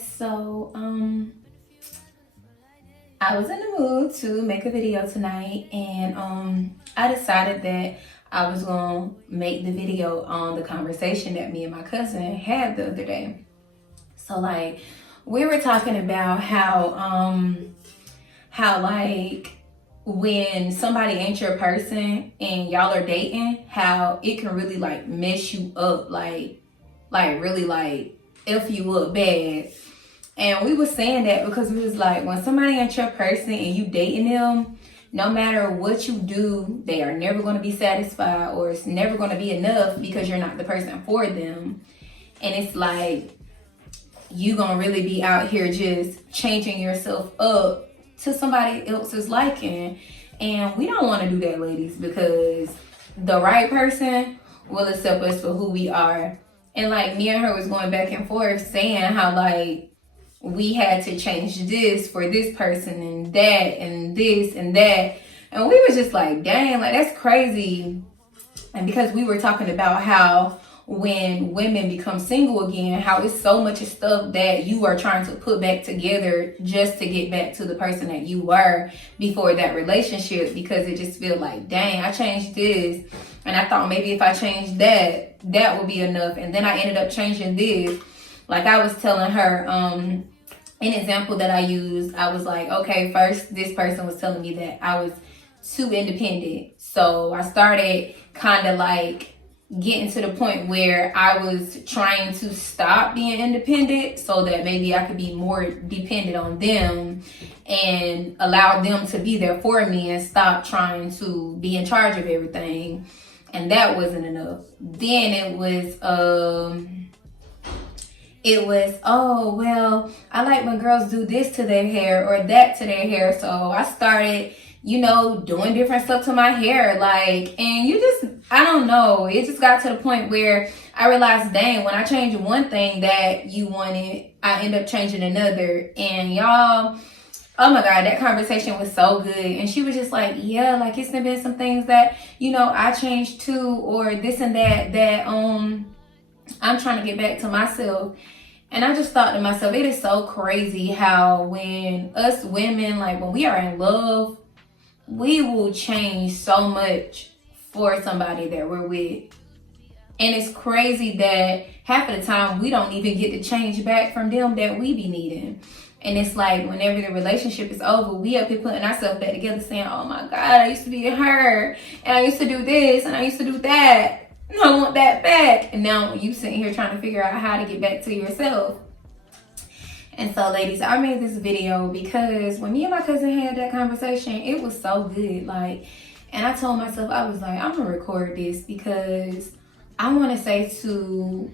guys. I was in the mood to make a video tonight, and I decided that I was gonna make the video on the conversation that me and my cousin had the other day. So like we were talking about how like when somebody ain't your person and y'all are dating, how it can really like mess you up, like really like if you look bad. And we was saying that because we was like, when somebody ain't your person and you dating them, no matter what you do, they are never going to be satisfied, or it's never going to be enough because you're not the person for them. And it's like you gonna really be out here just changing yourself up to somebody else's liking. And we don't want to do that, ladies, because the right person will accept us for who we are. And like me and her was going back and forth saying how like we had to change this for this person and that and this and that. And we were just like, dang, like that's crazy. And because we were talking about how when women become single again, how it's so much stuff that you are trying to put back together just to get back to the person that you were before that relationship, because it just feels like, dang, I changed this and I thought maybe if I changed that would be enough, and then I ended up changing this. Like I was telling her, an example that I used, I was like, okay, first this person was telling me that I was too independent. So I started kind of like getting to the point where I was trying to stop being independent so that maybe I could be more dependent on them and allow them to be there for me and stop trying to be in charge of everything. And that wasn't enough. Then it was, oh, well, I like when girls do this to their hair or that to their hair. So I started, doing different stuff to my hair. Like, and I don't know. It just got to the point where I realized, dang, when I change one thing that you wanted, I end up changing another. And y'all, oh my God, that conversation was so good. And she was just like, yeah, like it's been some things that, I changed too, or this and that I'm trying to get back to myself. And I just thought to myself, it is so crazy how when us women, like when we are in love, we will change so much for somebody that we're with. And it's crazy that half of the time we don't even get the change back from them that we be needing. And it's like whenever the relationship is over, we up here putting ourselves back together saying, oh my God, I used to be her, and I used to do this, and I used to do that. I want that back. And now you sitting here trying to figure out how to get back to yourself. And so, ladies, I made this video because when me and my cousin had that conversation, it was so good. Like, and I told myself, I was like, I'm gonna record this because I want to say to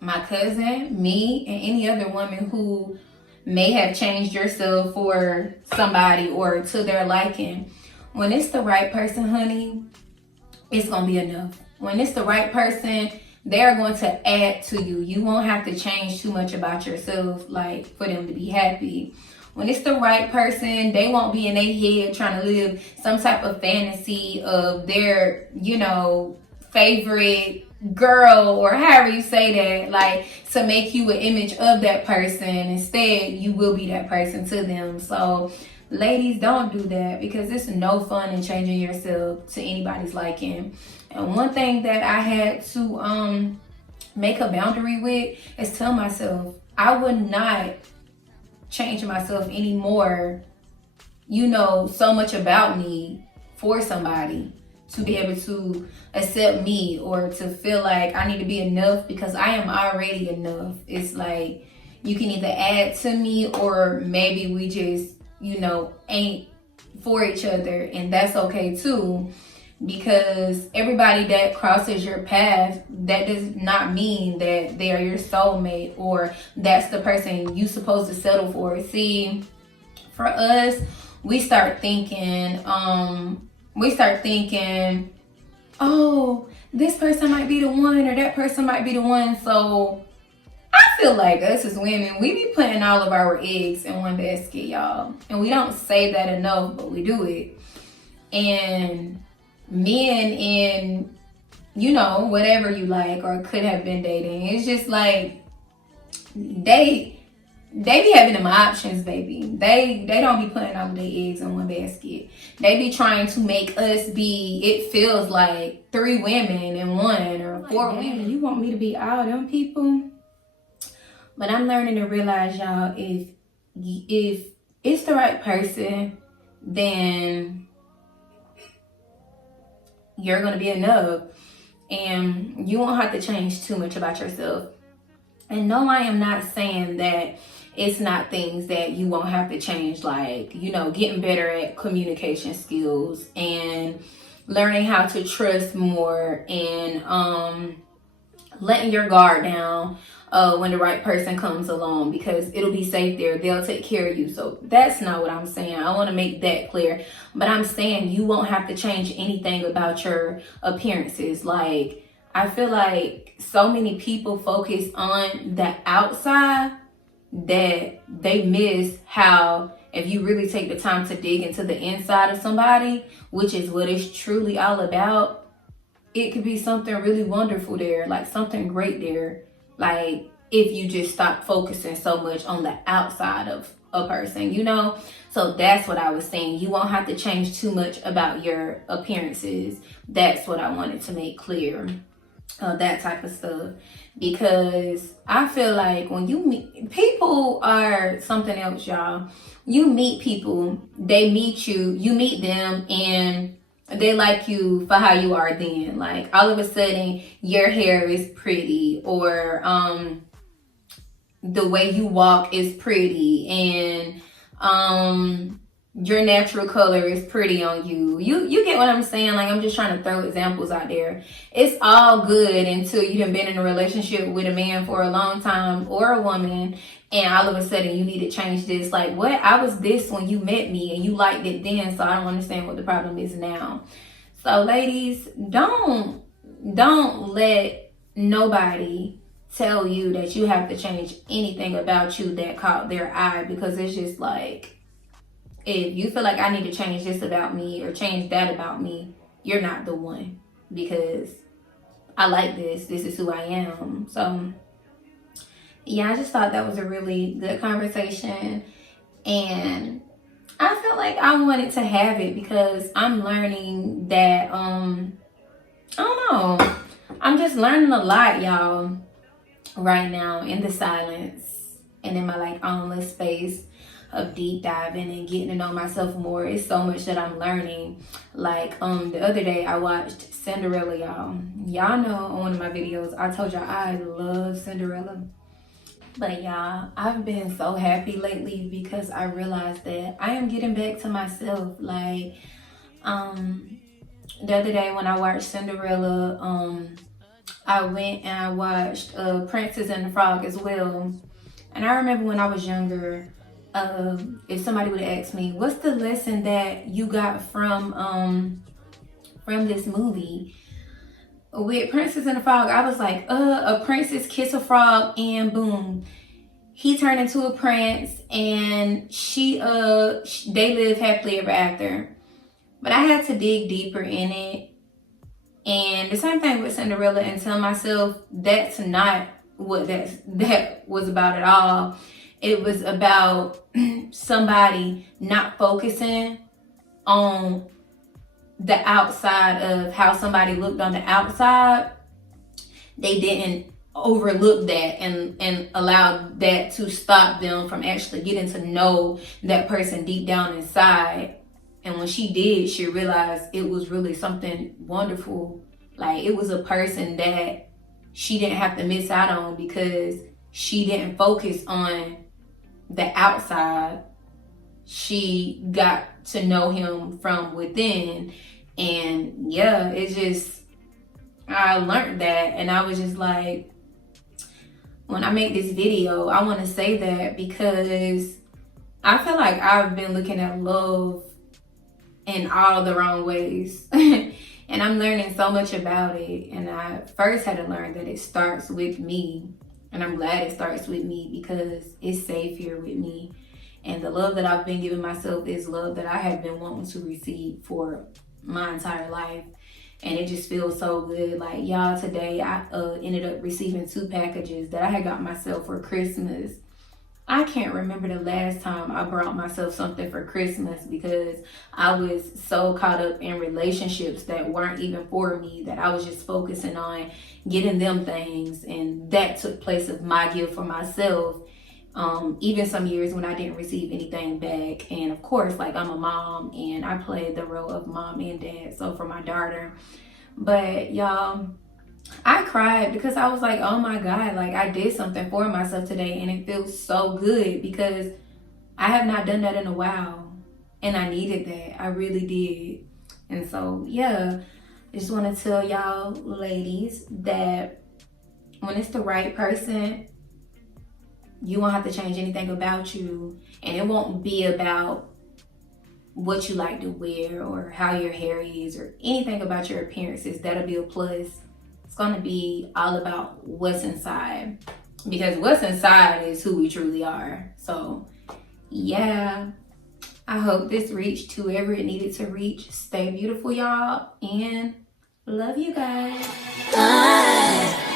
my cousin, me, and any other woman who may have changed yourself for somebody or to their liking, when it's the right person, honey, it's gonna be enough. When it's the right person, they're going to add to you. You won't have to change too much about yourself, like, for them to be happy. When it's the right person, they won't be in their head trying to live some type of fantasy of their, favorite girl, or however you say that, like, to make you an image of that person. Instead, you will be that person to them. So, ladies, don't do that, because it's no fun in changing yourself to anybody's liking. And one thing that I had to make a boundary with is tell myself I would not change myself anymore, so much about me for somebody to be able to accept me or to feel like I need to be enough, because I am already enough. It's like you can either add to me, or maybe we just, ain't for each other, and that's okay too. Because everybody that crosses your path, that does not mean that they are your soulmate or that's the person you supposed to settle for. See, for us, we start thinking, oh, this person might be the one, or that person might be the one. So I feel like us as women, we be putting all of our eggs in one basket, y'all. And we don't say that enough, but we do it. And men in, whatever you like or could have been dating, it's just like they they be having them options, baby. They don't be putting all their eggs in one basket. They be trying to make us be, it feels like 3 women in one or 4 women. You want me to be all them people? But I'm learning to realize, y'all, if it's the right person, then you're gonna be enough. And you won't have to change too much about yourself. And no, I am not saying that it's not things that you won't have to change, like, you know, getting better at communication skills and learning how to trust more and letting your guard down when the right person comes along, because it'll be safe there. They'll take care of you. So that's not what I'm saying. I want to make that clear. But I'm saying you won't have to change anything about your appearances. Like, I feel like so many people focus on the outside that they miss how, if you really take the time to dig into the inside of somebody, which is what it's truly all about, it could be something really wonderful there, like something great there. Like, if you just stop focusing so much on the outside of a person, you know? So that's what I was saying. You won't have to change too much about your appearances. That's what I wanted to make clear. That type of stuff. Because I feel like when you meet people, are something else, y'all. You meet people, they meet you, you meet them, and they like you for how you are then. Like, all of a sudden your hair is pretty, or the way you walk is pretty, and your natural color is pretty on you. You get what I'm saying? Like, I'm just trying to throw examples out there. It's all good until you done been in a relationship with a man for a long time, or a woman, and all of a sudden you need to change this. Like, what? I was this when you met me and you liked it then, so I don't understand what the problem is now. So ladies, don't let nobody tell you that you have to change anything about you that caught their eye, because it's just like, if you feel like I need to change this about me or change that about me, you're not the one, because I like this. This is who I am. So yeah, I just thought that was a really good conversation, and I felt like I wanted to have it because I'm learning that I don't know. I'm just learning a lot, y'all, right now, in the silence and in my like own little space of deep diving and getting to know myself more. It's so much that I'm learning. Like the other day I watched Cinderella, y'all. Y'all know on one of my videos I told y'all I love Cinderella. But y'all, I've been so happy lately because I realized that I am getting back to myself. Like the other day when I watched Cinderella, I went and I watched Princess and the Frog as well. And I remember when I was younger, if somebody would ask me, what's the lesson that you got from this movie? With Princess and the Frog, I was like, a princess kiss a frog and boom, he turned into a prince, and they live happily ever after. But I had to dig deeper in it. And the same thing with Cinderella, and tell myself that's not what that was about at all. It was about somebody not focusing on the outside of how somebody looked on the outside. They didn't overlook that and allow that to stop them from actually getting to know that person deep down inside. And when she did, she realized it was really something wonderful. Like, it was a person that she didn't have to miss out on because she didn't focus on the outside. She got to know him from within. And yeah, it just, I learned that, and I was just like, when I make this video, I want to say that because I feel like I've been looking at love in all the wrong ways. And I'm learning so much about it. And I first had to learn that it starts with me. And I'm glad it starts with me because it's safe here with me. And the love that I've been giving myself is love that I have been wanting to receive for my entire life. And it just feels so good. Like, y'all, today I ended up receiving 2 packages that I had got myself for Christmas. I can't remember the last time I brought myself something for Christmas because I was so caught up in relationships that weren't even for me that I was just focusing on getting them things, and that took place of my gift for myself. Even some years when I didn't receive anything back. And of course, like, I'm a mom and I played the role of mom and dad, so for my daughter. But y'all, I cried because I was like, oh my God, like, I did something for myself today and it feels so good because I have not done that in a while and I needed that. I really did. And so, yeah, I just want to tell y'all ladies that when it's the right person, you won't have to change anything about you, and it won't be about what you like to wear or how your hair is or anything about your appearances. That'll be a plus. It's going to be all about what's inside, because what's inside is who we truly are. So yeah, I hope this reached whoever it needed to reach. Stay beautiful, y'all, and love you guys. Bye.